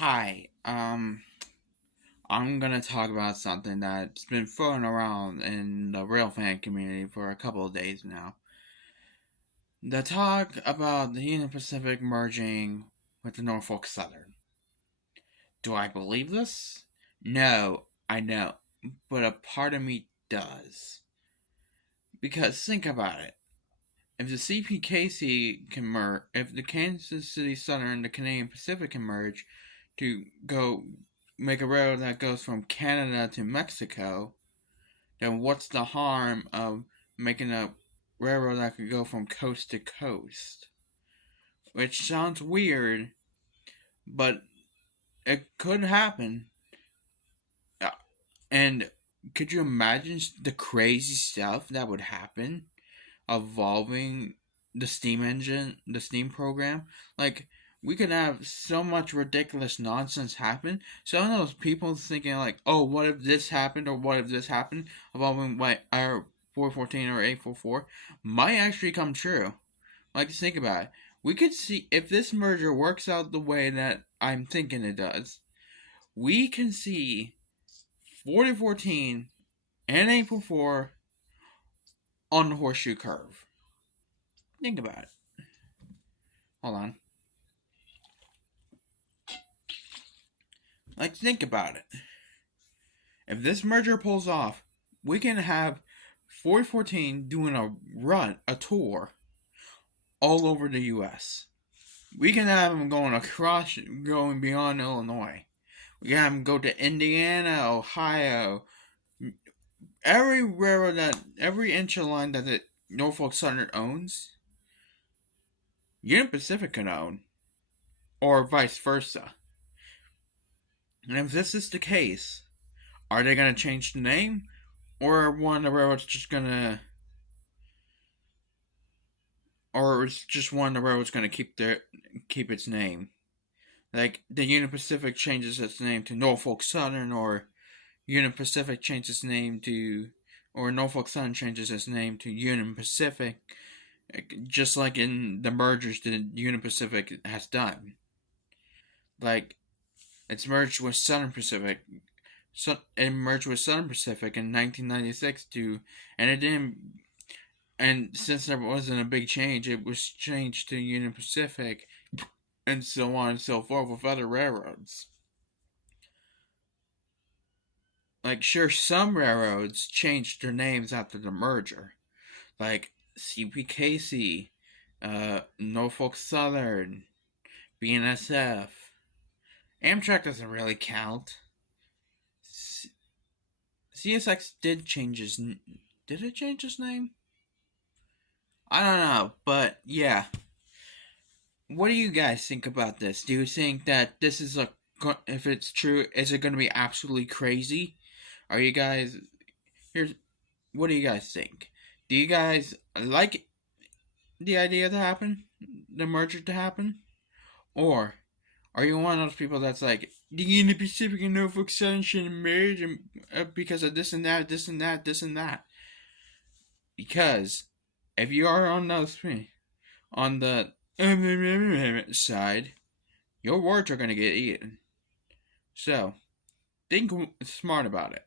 Hi, I'm gonna talk about something that's been thrown around in the rail fan community for a couple of days now. The talk about the Union Pacific merging with the Norfolk Southern. Do I believe this? No, I know, but a part of me does. Because think about it. If the CPKC can merge, if the Kansas City Southern and the Canadian Pacific can merge to go make a railroad that goes from Canada to Mexico, then what's the harm of making a railroad that could go from coast to coast? Which sounds weird, but it could happen. Uh, And could you imagine the crazy stuff that would happen evolving the steam engine, the steam program? Like, we could have so much ridiculous nonsense happen. Some of those people thinking like, "Oh, what if this happened or what if this happened?" Evolving like our 414 or 844 might actually come true. Like, think about it. We could see if this merger works out the way that I'm thinking it does. We can see 4014 and 844 on the horseshoe curve. Think about it. Hold on. Like, think about it. If this merger pulls off, we can have 4014 doing a tour all over the U.S. We can have them going beyond Illinois. We can have them go to Indiana, Ohio, every inch of line that the Norfolk Southern owns, Union Pacific can own, or vice versa. And if this is the case, are they going to change the name, or are one of the railroads just going to, or is just one of the railroads going to keep its name? Like the Union Pacific changes its name to Norfolk Southern, or Union Pacific changes its name to, or Norfolk Southern changes its name to Union Pacific, just like in the mergers that Union Pacific has done. Like, it's merged with Southern Pacific. So it merged with Southern Pacific in 1996 to, and it didn't. And since there wasn't a big change, it was changed to Union Pacific, and so on and so forth with other railroads. Like, sure, some railroads changed their names after the merger, like CPKC, Norfolk Southern, BNSF. Amtrak doesn't really count. CSX did change his. Did it change his name? I don't know, but yeah. What do you guys think about this? Do you think that this is a. If it's true, is it going to be absolutely crazy? Are you guys. Here's. What do you guys think? Do you guys like the idea to happen? The merger to happen? Or are you one of those people that's like, the Union Pacific and Norfolk Southern shouldn't merge because of this and that, this and that, this and that? Because if you are on those on the side, your words are going to get eaten. So think smart about it.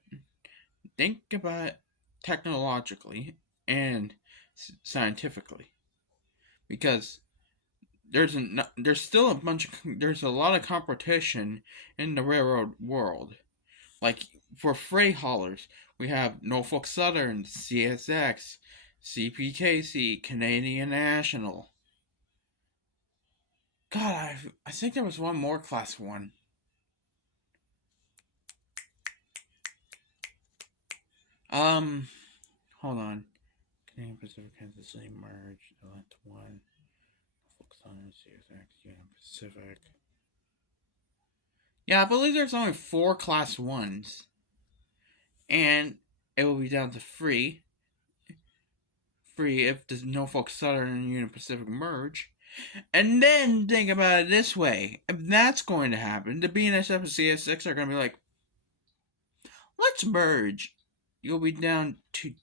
Think about it technologically and scientifically, because there's still there's a lot of competition in the railroad world. Like, for freight haulers, we have Norfolk Southern, CSX, CPKC, Canadian National. God, I think there was one more class one. Um, Hold on. Canadian Pacific, Kansas City merged. Elect one. Norfolk Southern, CSX, Union Pacific. Yeah, I believe there's only four class ones, and it will be down to free if the Norfolk Southern and Union Pacific merge. And then think about it this way: if that's going to happen, the BNSF and CSX are going to be like, let's merge. You'll be down to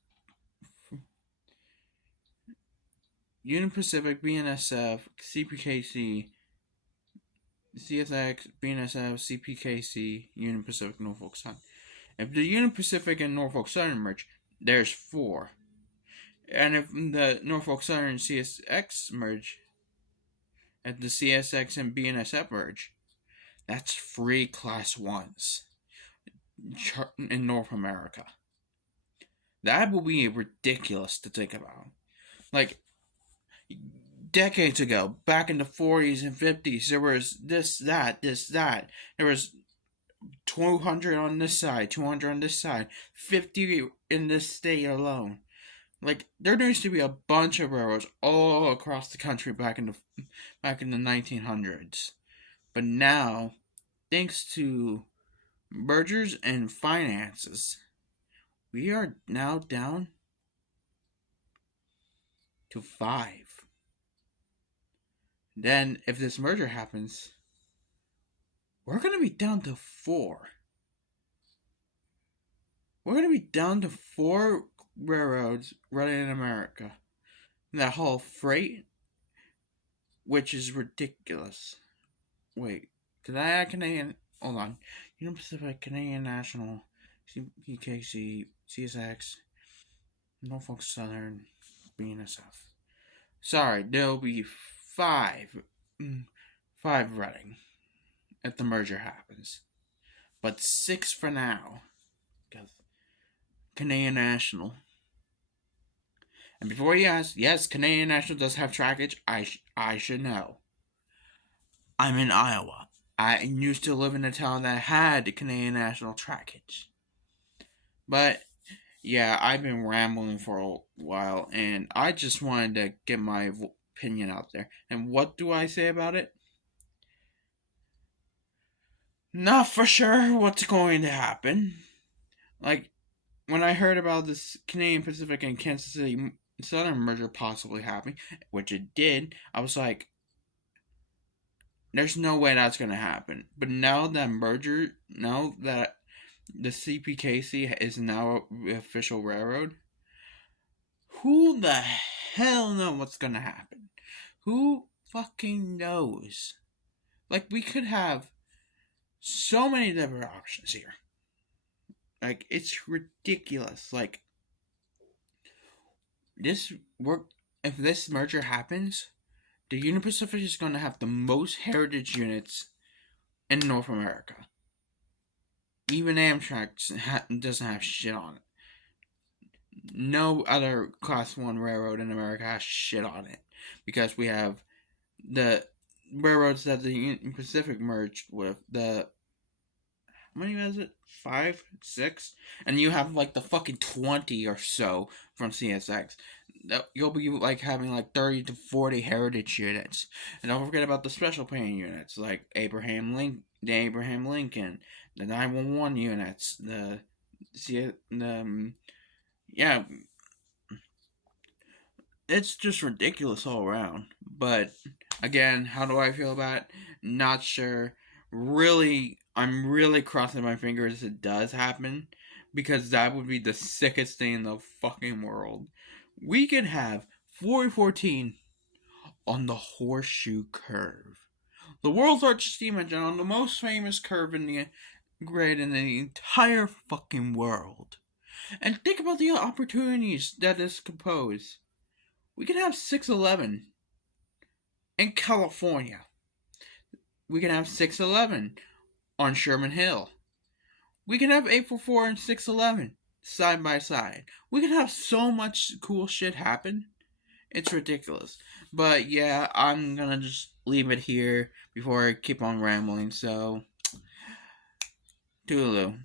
Union Pacific, BNSF, CPKC, CSX, BNSF, CPKC, Union Pacific, Norfolk Southern. If the Union Pacific and Norfolk Southern merge, there's four. And if the Norfolk Southern and CSX merge, if the CSX and BNSF merge, that's three class ones in North America. That would be ridiculous to think about. Like, decades ago, back in the 40s and 50s, there was this, that. There was 200 on this side, 200 on this side, 50 in this state alone. Like, there used to be a bunch of railroads all across the country back in the 1900s. But now, thanks to mergers and finances, we are now down to five. Then, if this merger happens, we're going to be down to four. We're going to be down to four railroads running in America that haul freight, which is ridiculous. Wait, did I add Canadian? Hold on. Union Pacific, Canadian National, CPKC, CSX, Norfolk Southern, BNSF. Sorry, there'll be five running if the merger happens, but six for now. Because Canadian National. And before you ask, yes, Canadian National does have trackage. I should know. I'm in Iowa. I used to live in a town that had Canadian National trackage. But yeah, I've been rambling for a while, and I just wanted to get my opinion out there. And what do I say about it? Not for sure what's going to happen. Like, when I heard about this Canadian Pacific and Kansas City Southern merger possibly happening, which it did, I was like, there's no way that's going to happen. But now that the CPKC is now an official railroad, who the hell knows what's going to happen? Who fucking knows? Like, we could have so many different options here. Like, it's ridiculous. Like, if this merger happens, the Union Pacific is going to have the most heritage units in North America. Even Amtrak doesn't have shit on it. No other Class 1 railroad in America has shit on it. Because we have the railroads that the Union Pacific merged with. How many is it? 5? 6? And you have like the fucking 20 or so from CSX. You'll be like having like 30 to 40 heritage units. And don't forget about the special paying units like the Abraham Lincoln, the 911 units, yeah, it's just ridiculous all around. But again, how do I feel about it? Not sure. I'm really crossing my fingers it does happen, because that would be the sickest thing in the fucking world. We could have 414 on the Horseshoe Curve, the world's largest steam engine on the most famous curve in the grid in the entire fucking world. And think about the opportunities that this could pose. We could have 611 in California. We can have 611 on Sherman Hill. We can have 844 and 611 side by side. We can have so much cool shit happen. It's ridiculous. But yeah, I'm gonna just leave it here before I keep on rambling. So, toodaloo.